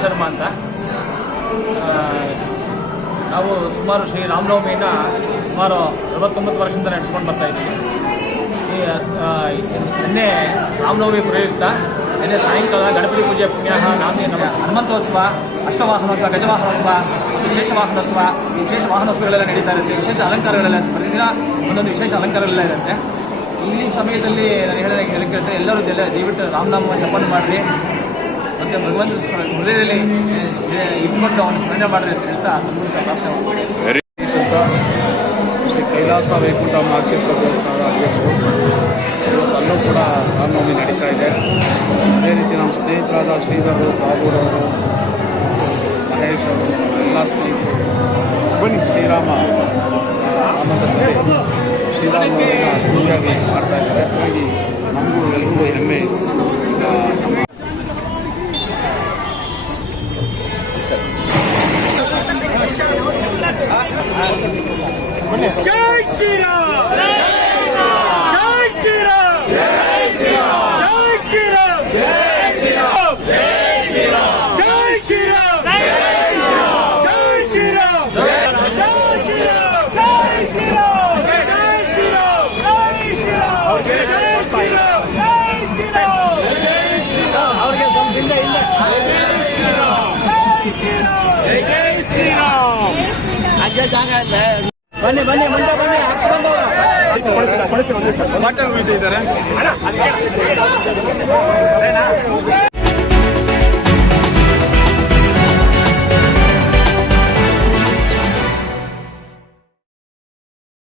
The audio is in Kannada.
ಶರ್ಮಾ ಅಂತ ನಾವು ಸುಮಾರು ಶ್ರೀ ರಾಮನವಮಿಯನ್ನು ಸುಮಾರು 49 ವರ್ಷದಿಂದ ನಡೆಸ್ಕೊಂಡು ಬರ್ತಾ ಇದ್ದೀವಿ. ನಿನ್ನೆ ರಾಮನವಮಿ ಪ್ರಯುಕ್ತ ನಿನ್ನೆ ಸಾಯಂಕಾಲ ಗಣಪತಿ ಪೂಜೆ ಪುಣ್ಯಾಹ ನಾಮಿ ಹನುಮಂತೋತ್ಸವ, ಅಷ್ಟವಾಹನೋತ್ಸವ, ಗಜವಾಹನೋತ್ಸವ, ವಿಶೇಷ ವಾಹನೋತ್ಸವಗಳೆಲ್ಲ ನಡೀತಾ ಇರುತ್ತೆ. ವಿಶೇಷ ಅಲಂಕಾರಗಳೆಲ್ಲ ಪ್ರತಿದಿನ ಒಂದೊಂದು ವಿಶೇಷ ಅಲಂಕಾರಗಳೆಲ್ಲ ಇರುತ್ತೆ. ಈ ಸಮಯದಲ್ಲಿ ನಾನು ಹೇಳಿದ್ರೆ ಎಲ್ಲರೂ ದಯವಿಟ್ಟು ರಾಮನಾಮ ಜಪನ ಮಾಡಿರಿ ಮತ್ತು ಭಗವಂತ ಹೃದಯದಲ್ಲಿ ಇಟ್ಕೊಂಡು ಅವನು ಸ್ಮರಣೆ ಮಾಡಿರಿ ಅಂತ ಹೇಳ್ತಾ ಪ್ರಾರ್ಥನೆ. ಶ್ರೀ ಕೈಲಾಸ ವೈಕುಂಠ ಮಹಾಕ್ಷೇತ್ರ ದೇವಸ್ಥಾನದ ಅಧ್ಯಕ್ಷರು. ಇವತ್ತಲ್ಲೂ ಕೂಡ ರಾಮನವಮಿ ನಡೀತಾ ಇದೆ. ಅದೇ ರೀತಿ ನಮ್ಮ ಸ್ನೇಹಿತರಾದ ಶ್ರೀಧರು, ಬಾಬುರವರು, ಮಹೇಶ್ ಅವರು, ಎಲ್ಲ ಸ್ನೇಹಿತರು ಬನ್ನಿ ಶ್ರೀರಾಮ ರಾಮದಲ್ಲಿ ಶ್ರೀರಾಮರನ್ನ ಅದ್ದೂರಿಯಾಗಿ ಮಾಡ್ತಾ ಇದ್ದಾರೆ. ಹಾಗಾಗಿ ನಮಗೂ ಎಲ್ರಿಗೂ ಹೆಮ್ಮೆ. ಜೈ ಶ್ರೀರಾಮ್, ಜೈ ಶ್ರೀರಾಮ್, ಜೈ ಶ್ರೀರಾಮ್, ಜೈ ಶ್ರೀರಾಮ್, ಜೈ ಶ್ರೀರಾಮ್, ಜೈ ಶ್ರೀರಾಮ್, ಜೈ ಶ್ರೀರಾಮ್, ಜೈ ಶ್ರೀರಾಮ್, ಜೈ ಶ್ರೀರಾಮ್, ಜೈ ಶ್ರೀರಾಮ್, ಜೈ ಶ್ರೀರಾಮ್, ಜೈ ಶ್ರೀರಾಮ್, ಜೈ ಶ್ರೀರಾಮ್, ಜೈ ಶ್ರೀರಾಮ್, ಜೈ ಶ್ರೀರಾಮ್, ಅವರಿಗೆ ಸಂಬಂಧ ಇಲ್ಲ. ಜೈ ಶ್ರೀರಾಮ್, ಅಜ್ಜ ಜಾಗ ಇಲ್ಲ. ಬನ್ನಿ ಬನ್ನಿ ಮುಂದೆ ಬನ್ನಿ, ಹಾಕ್ಸ್ಕೊಂಡು ಇದ್ದಾರೆ.